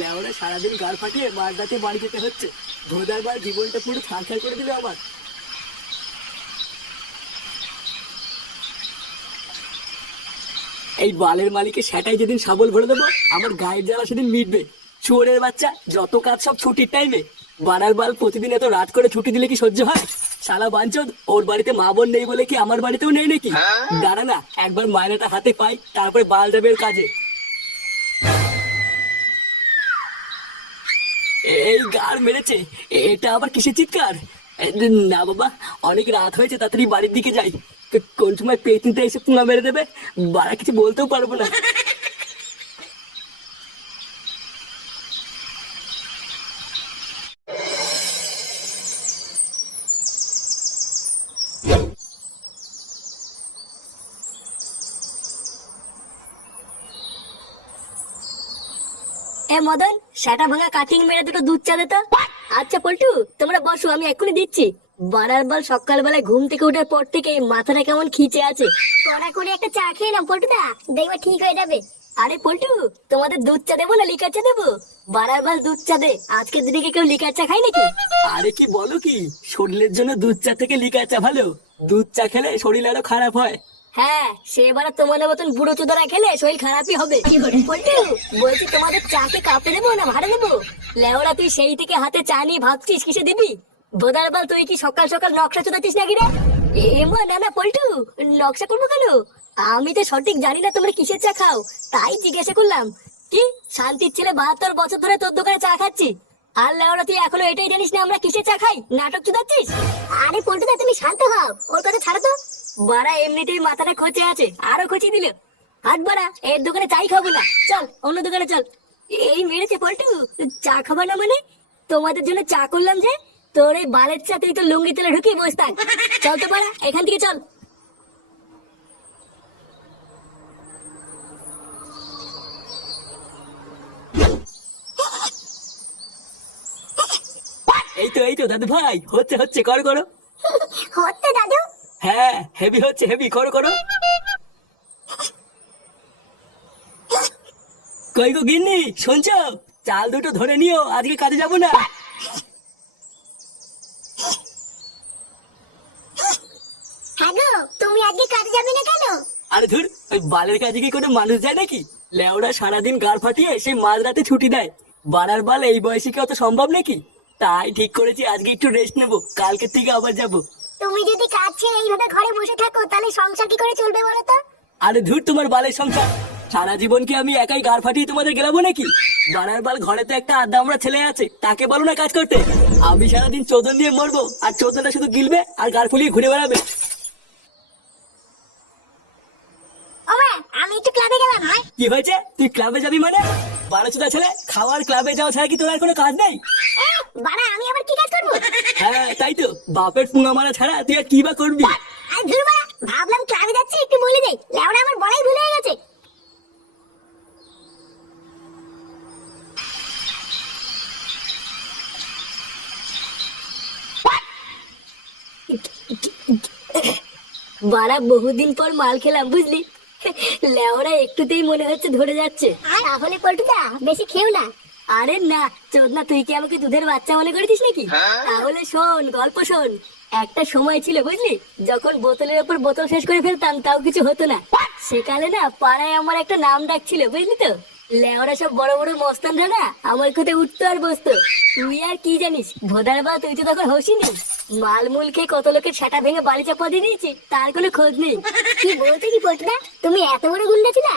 লেওরা সারাদিন গাল ফাটিয়ে মাঝরাতে বাড়ি যেতে হচ্ছে। ভোদার বার জীবনটা পুরো ছাড়খাড় করে দিল আমার। এই বালের মালিকের সেটাই যেদিন সাবল ভরে দেবো আমার গায়ের জ্বালা সেদিন মিটবে। চোরের বাচ্চা যত কাজ সব ছুটির টাইমে। বানার বাল প্রতিদিন এত রাত করে ছুটি দিলে কি সহ্য হয়? শালা বাঞ্চদ, ওর বাড়িতে মা বোন নেই বলে কি আমার বাড়িতেও নেই নাকি? দাঁড়া না, একবার মায়নাটা হাতে পাই তারপরে বাল যাবে এর কাজে। এই গার মেরেছে, এটা আবার কিসের চিৎকার? না বাবা, অনেক রাত হয়েছে, তাড়াতাড়ি বাড়ির দিকে যাই। কোন সময় পেটনিতে এসে পুঙা মেরে দেবে বাড়া কিছু বলতেও পারবো না। এ মদন, সেটা ভাঙা কাটিং মেরে দুটো দুধ চা দে তো। আচ্ছা পল্টু, তোমরা বসো, আমি এক্ষুনি দিচ্ছি। বানার বল সকালবেলায় ঘুম থেকে ওঠার পর থেকে মাথাটা কেমন খিচে আছে। কড়া করে একটা চা খেয়ে নাও পল্টুদা, দেখবে ঠিক হয়ে যাবে। আরে পল্টু, তোমাদের দুধ চা দেবো না লিকার চা দেবো? বানার বল দুধ চা দে, আজকের দিনে কি কেউ লিকার চা খায় নাকি? আরে কি বলো কি, শরীরের জন্য দুধ চা থেকে লিকার চা ভালো। দুধ চা খেলে শরীর আরো খারাপ হয়। হ্যাঁ, সে এবার তোমাদের মতন বুড়ো চোদরা খেলে শরীর খারাপই হবে। পল্টু, বলছি তোমাদের চাকে কাপে দেবো না ভাড়া দেবো? লেওরা তুই সেই থেকে হাতে চা নিয়ে ভাবছিস কিসে দিবি? বোদার বল, তুই কি সকাল সকাল নকশা চোদাচ্ছিস নাকি রে? এমা না না পল্টু, নকশা করবো কেন? আমি তো সঠিক জানি না তোমরা কিসের চা খাও, তাই জিজ্ঞাসা করলাম। কি শান্তির ছেলে, 72 বছর ধরে তোর দোকানে চা খাচ্ছি, আর লেওরা তুই এখনো এটাই জানিস না আমরা কিসের চা খাই? নাটক চুদাচ্ছিস? আরে পল্টুদা তুমি শান্ত হও, ওর কথা ছাড়ো তো। বাড়া এমনিতেই মাথাটা খোঁচে আছে, আরো খোঁচি দিল। হাট বাড়া, এর দোকানে চাই খাবো না, চল অন্য দোকানে চল। এই মেরেছে পল্টু, চা খাবা না মানে? তোমাদের জন্য চা করলাম যে, তোর এই বালের চা তুই তো লুঙ্গি তেলে ঢুকিয়ে বসে থাক। চল তো বাড়া, এখান থেকে চল। এই তো দাদু ভাই, হচ্ছে হচ্ছে, করো করো। হচ্ছে দাদু? হ্যাঁ হেভি হচ্ছে, হেভি, করো করো। কই গো গিন্নি, শুনছো? চাল দুটো ধরে নিও, আজকে কাজে যাবো না। হ্যাঁ গো, তুমি আজকে কাজে যাবে না কেন? আরে ধুর, ওই বালের কাজে কি কোনো মানুষ যায় নাকি? লেওরা সারাদিন গাল ফাটিয়ে সেই মাঝরাতে ছুটি দেয়। বানার বাল এই বয়সে কি অত সম্ভব নাকি? তাই ঠিক করেছি আজকে একটু রেস্ট নেবো, কালকের থেকে আবার যাবো। তুমি যদি কাজ ছেড়ে এইভাবে ঘরে বসে থাকো তাহলে সংসার কি করে চলবে বলো তো? আরে ধুর, তোমার বালের সংসার। সারা জীবন কি আমি একাই গাল ফাটিয়ে তোমাদের গেলাবো নাকি? বানার বাল, ঘরে তো একটা আড্ডা আমরা ছেলে আছে, তাকে বলো না কাজ করতে। আমি সারাদিন চোদন দিয়ে মরবো, আর চোদনটা শুধু গিলবে আর গাল ফুলিয়ে ঘুরে বেড়াবে। ওমা, আমি একটু ক্লাবে গেলাম। কি হয়েছে? তুই ক্লাবে যাবি মানে? বারোচোদা ছেলে, খাওয়ার ক্লাবে যাওয়া ছাড়া কি তোর আর কোনো কাজ নেই? বাড়া, আমি আবার কি কাজ করবো? হ্যাঁ তাই তো, বাপের পুঙা মারা ছাড়া তুই আর কি বা করবি? আরে ধুর বাড়া, ভাবলাম ক্লাবে যাচ্ছি একটু বলে দেই, লেওড়া আমার বড়াই ভুল হয়ে গেছে। বাড়া বহুদিন পর মাল খেলাম বুঝলি। লেওরা একটুতেই মনে হচ্ছে ধরে যাচ্ছে। তাহলে পল্টুদা বেশি খেও না। আরে না চোদনা, তুই কি আমাকে দুধের বাচ্চা মনে করেছিস নাকি? তাহলে শোন, গল্প শোন। একটা সময় ছিল বুঝলি, যখন বোতলের ওপর বোতল শেষ করে ফেলতাম তাও কিছু হতো না। সেকালে না পাড়ায় আমার একটা নাম ডাক ছিল বুঝলি তো। লেওরা সব বড় বড় মস্তানরা না আমার কোথায় উঠতো আর বসতো। তুই আর কি জানিস ভোদার বা, তুই তো তখন হসিনি। মালমূল খেয়ে কত লোকের সেটা ভেঙে বাড়ি চাপা দিয়ে দিয়েছি, তার কোনো খোঁজ নেই। কি বলতে কি পল্টুদা, তুমি এত বড় গুন্ডা ছিলা?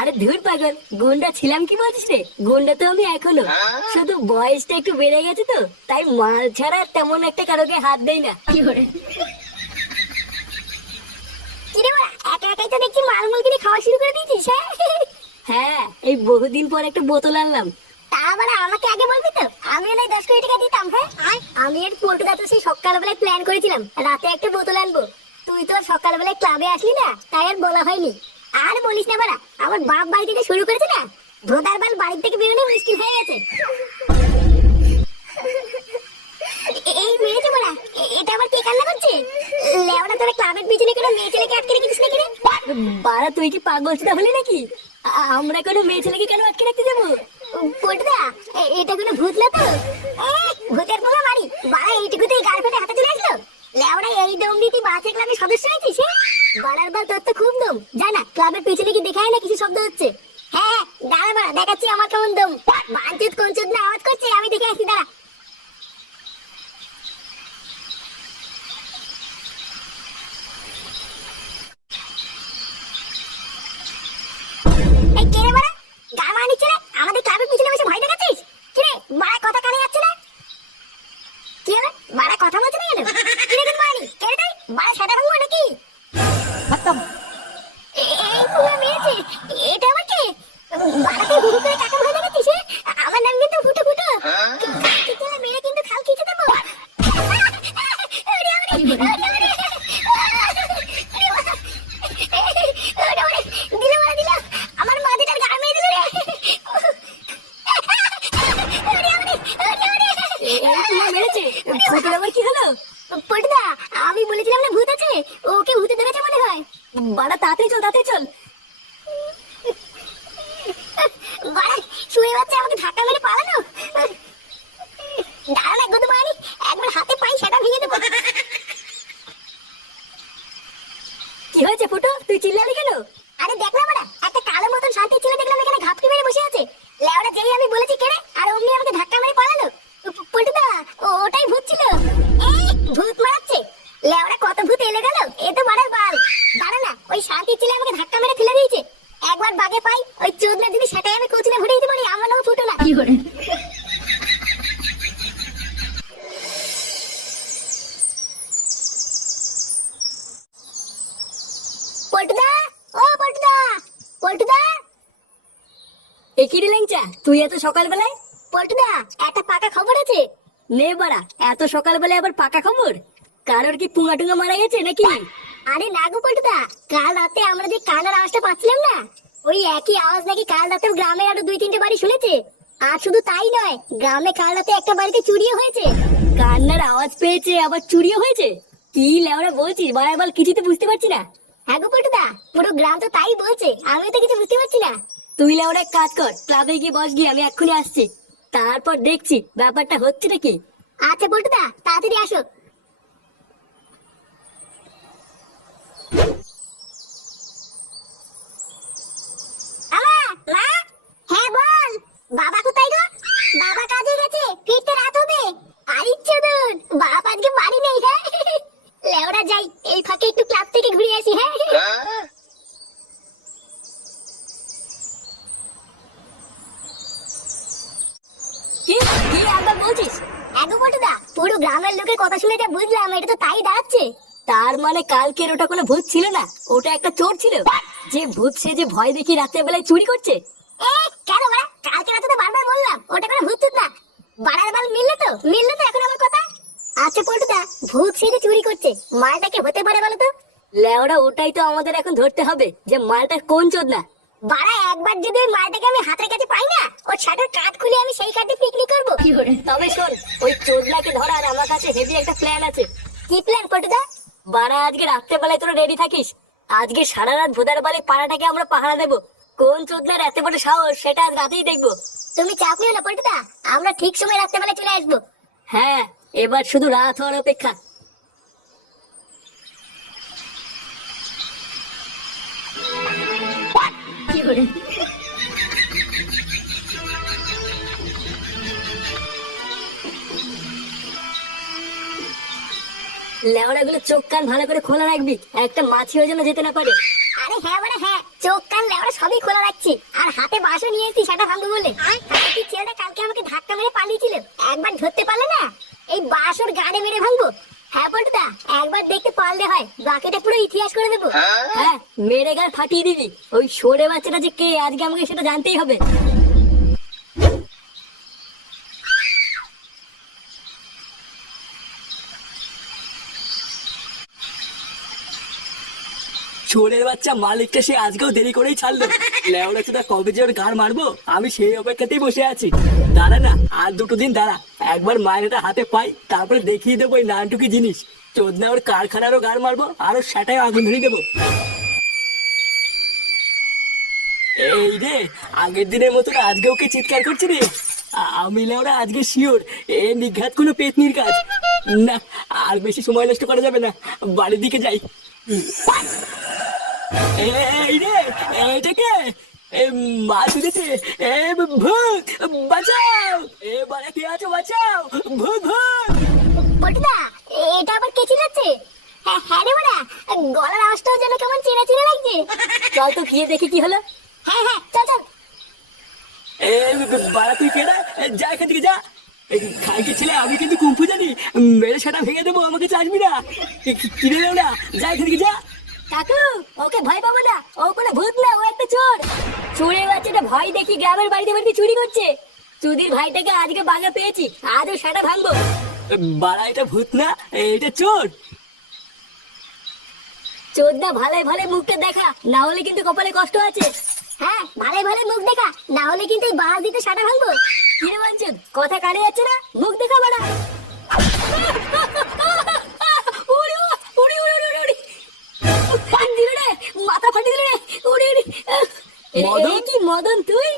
আরে ধুর পাগল, গুন্ডা ছিলাম কি বলছিস রে? গুন্ডা তো আমি এখনো, শুধু বয়সটা একটু বেড়ে গেছে তো, তাই মাল ছাড়া তেমন একটা কারোকে হাত দেই না। কি রে বাড়া, একা একাই তো দেখছি মালমুল কিনে খাওয়া শুরু করে দিয়েছিস। হ্যাঁ, এই বহুদিন পর একটা বোতল আনলাম। তা বাড়া, আমাকে আগে বলবি তো, আমিও নাই 10 কোটি টাকা দিতাম। হ্যাঁ, আমি আর পল্টুদা তো সেই সকালবেলায় প্ল্যান করেছিলাম রাতে একটা বোতল আনবো। তুই তো আর সকালবেলায় ক্লাবে আসলি না, তাই আর বলা হয়নি। আর বলিস না বাড়া, আমার বাপ বাড়ি থেকে শুরু করেছে না, ভোদার বাল বাড়ি থেকে বেরোনো মুশকিল হয়ে গেছে। এই মেয়েছে বাড়া, এটা আবার কে কান্না করছে? লেওড়া, তোরা ক্লাবের পিছনে কোনো মেয়ে ছেলেকে আটকে রেখেছিস নাকি রে? বাড়া তুই কি পাগল ছিটা হলি নাকি? আমরা কোনো মেয়ে ছেলেকে কেন আটকে রাখতে যাবো? পটদা, এটা কোনো ভূত না তো? ভূতের পোলা মারি বাড়া, এইটুকুতেই গাল ফেটে হাতে চলে আসলো। লেওড়া এই দম দিয়ে তুই বাচ্চা ক্লাবের সদস্য হয়েছিস? বাড়ার বার তোর তো খুব দম। জানা ক্লাবের পিছনে কি দেখায় না কিছু শব্দ হচ্ছে? হ্যাঁ দাঁড়া বাড়া, দেখাচ্ছি আমার কেমন দম। বাঞ্চুত কোন চোদ না আওয়াজ করছে, আমি দেখে আসছি, দাঁড়া। এই কে রে বাড়া, গা মারা নিচ্ছে রে? আমাদের ক্লাবের পিছনে বসে ভয় দেখাচ্ছিস? কি রে বাড়া, কথা কানে যাচ্ছে না? কি হলো বাড়া, কথা বলছে না কেন? কি রে মানি, কে রে তুই? বাড়া সেটা ভাঙবো নাকি? এই ফুলা মেরেছে, এটা আবার কে? বাড়াকে হুড়ু করে কাকে ভয় দেখাচ্ছিস? আমার নাম কিন্তু ফুটো ফুটো। কি ছেলে মেরে কিন্তু খাল খিচে দেবো। দিল মারা দিল, আমার মাথাটার গা মেরে দিল রে। মেরেছে ফুটোর আবার কি হলো? পটদা, আমি বলেছিলাম না ভূত আছে, ওকে ভূতে ধরেছে মনে হয়। বাড়া তাড়াতাড়ি চল, তাড়াতাড়ি চল। বাড়া শুয়ে বাচ্চা আমাকে ধাক্কা মেরে পালানো। দাঁড়া না গদু মারি, একবার হাতে পাই সেটা ভেঙে দেবো। কি হয়েছে ফুটো, তুই চিল্লালি কেন? আরে দেখ না বাড়া, একটা কালো মতন শান্তি ছেলে দেখলাম এখানে ঘাপটি মেরে বসে আছে। লেওড়া যেই আমি বলেছি কেড়ে, আর অমনি আমাকে ধাক্কা মেরে পালালো। পটদা, ওটাই ভূত ছিল। এই ভূত মারাচ্ছে। লেওড়া কত ভূত এলে গেল, এ তো বাড়ার বাল। দাঁড়া না, ওই শান্তি ছেলে আমাকে ধাক্কা মেরে ফেলে দিয়েছে। একবার বাগে পাই, ওই চোদনা যদি সেটাই আমি কোচিনে ভরে দিতে পারি, আমার নাম ফুটো না। কি করে? পটদা, ও পটদা, পটদা, একই রে ল্যাংচা, তুই এত সকালবেলায়? পটদা, একটা পাকা খবর আছে। নে বাড়া, এত সকালবেলায় আবার পাকা খবর? কারোর কি পুঙ্গা টুঙ্গা মারা গেছে নাকি? আরে না গো পটদা, কাল রাতে আমরা যে কান্নার আওয়াজটা পাচ্ছিলাম না, ওই একই আওয়াজ নাকি কাল রাতে গ্রামের আরো 2-3টে বাড়ি শুনেছে। আর শুধু তাই নয়, গ্রামে কাল রাতে একটা বাড়িতে চুরিও হয়েছে। কান্নার আওয়াজ পেয়েছে, আবার চুরিও হয়েছে? কি লেওড়া বলছিস বাড়ার বাল, কিছুই তো বুঝতে পারছি না। হ্যাঁ গো পটদা, পুরো গ্রাম তো তাই বলছে, আমিও তো কিছু বুঝতে পারছি না। তুই লেওড়া এক কাজ কর, ক্লাবে গিয়ে বস, গিয়ে আমি এক্ষুনি আসছি, তারপর দেখছি ব্যাপারটা হচ্ছে নাকি। আচ্ছা পটদা, তাড়াতাড়ি আসো। আমা, মা, হ্যাঁ বল। বাবা কোথায় গো? বাবা কাজে গেছে, ফিরতে রাত হবে। আরিচ্ছা দুন, বাপ আজকে বাড়ি নেই। হ্যাঁ লেওড়া যাই, এই ফাঁকে একটু ক্লাব থেকে ঘুরে আসি। হ্যাঁ কি কি একবার বলছিস? এগো পটদা, পুরো গ্রামের লোকের কথা শুনে যা বুঝলাম, এটা তো তাই দাঁড়াচ্ছে। তার মানে কালকের ওটা কোনো ভূত ছিল না, ওটা একটা চোর ছিল, যে ভূত সে যে ভয় দেখি রাতের বেলায় চুরি করছে। এ কেন বাড়া, কালকে রাতে তো বারবার বললাম ওটা কোনো ভূত টুত না। বাড়ার বাল মিললে তো, মিললে তো এখন আমার কথা। আচ্ছা পল্টুদা, ভূত সেজে চুরি করছে, মালটা কি হতে পারে বলো তো? লেওড়া ওটাই তো আমাদের এখন ধরতে হবে, যে মালটা কোন চোদ না। বাড়া একবার যদি ওই মালটাকে আমি হাতের কাছে পাই না, ওর ছাটের কাঠ খুলে আমি সেই কাঠে পিকনিক করবো। তবে শোন, ওই চোদনাকে ধরার আমার কাছে হেভি একটা প্ল্যান আছে। কি প্ল্যান পল্টুদা? বাড়া আজকে রাত্রে বেলায় তোরা রেডি থাকিস, আজকে সারা রাত ভোদার বালে পাড়াটাকে আমরা পাহারা দেবো। কোন চোদনার এত বড় সাহস, সেটা আজ রাতেই দেখবো। তুমি চাপ নিও না পল্টুদা, আমরা ঠিক সময় রাত্রেবেলা চলে আসবো। হ্যাঁ, এবার শুধু রাত হওয়ার অপেক্ষা। লেওড়া গুলো চোখ কান ভালো করে খোলা রাখবি, একটা মাছিও যেন যেতে না পারে। আরে হ্যাঁ বাড়া হ্যাঁ, চোখ কান লেওড়া সবই খোলা রাখছি, আর হাতে বাঁশও নিয়ে এসেছি সেটা ভাঙবো বলে। কালকে ছেলেটা কালকে আমাকে ধাক্কা মেরে পালিয়েছিল, একবার ধরতে পারলে না, এই বাঁশ ওর গাড়ে মেরে ভাঙবো। হ্যাঁ পল্টুদা, একবার দেখতে পারলে হয়, বাকিটা পুরো ইতিহাস করে দেবো। হ্যাঁ, মেরে গাল ফাটিয়ে দিবি। ওই সরে বাচ্চাটা যে কে, আজকে আমাকে সেটা জানতেই হবে। চোরের বাচ্চা মালিকটা সে আজকেও দেরি করেই ছাড়লো। লেওড়া চোদা কবে যে ওর গাড় মারবো, আমি সেই অপেক্ষাতেই বসে আছি। দাঁড়া না, আর 2 দিন দাঁড়া, একবার মাইনেটা হাতে পাই, তারপরে দেখিয়ে দেবো এই নানটুকি জিনিস। চোদনা ওর কারখানারও গাড় মারবো, আর ওর সেটাই আগুন ধরিয়ে দেবো। এই রে, আগের দিনের মতন আজকে ওকে চিৎকার করছি রে। আমি লেওরা আজকে শিওর এ নিঘাত কোনো পেতনির কাজ। না, আর বেশি সময় নষ্ট করা যাবে না, বাড়ির দিকে যাই। এই রে, এইটা কে? এ মা তুলেছে, এ ভূত বাঁচাও, এ বাড়া কে আছো বাঁচাও, ভূত ভূত। পল্টুদা, এটা আবার কে চিল্লাচ্ছে? হ্যাঁ রে বড়া, গলার আওয়াজটাও যেন কেমন চেনা চেনা লাগছে। চল তো গিয়ে দেখি কি হলো। হ্যাঁ চল চল। এ বাড়া তুই কেডা? যা এখান থেকে যা। খাইকে ছেলে, আমি কিন্তু কুম্ফু জানি, মেরে সেটা ভেঙে দেবো, আমাকে চাইবি না। কিনে নেও না, যা এখান থেকে যা। কাকু, ওকে ভয় পাবো না, ও কোনো ভূত না, ও একটা চোর। চোরের বাচ্চাটা ভয় দেখি গ্রামের বাড়িতে বাড়িতে চুরি করছে। চুদির ভাইটাকে আজকে বাগে পেয়েছি, আজও সেটা ভাঙবো। বাড়া এটা ভূত না, এটা চোর। চোরদা ভালোই ভালো মুখটা দেখা, না হলে কিন্তু কপালে কষ্ট আছে। হ্যাঁ, ভালো মুখ দেখা, না হলে কিন্তু এই বাস দিতে সাটা ভাঙবো। কিরে বাঞ্চদ, কথা কানে যাচ্ছে না, মুখ দেখা বাড়া। উড়ি উড়ি উড়ি উড়ি উড়ি, দিল রে, মাথা ফাটি দিল রে, উড়ি উড়ি। মদন? কি মদন তুই?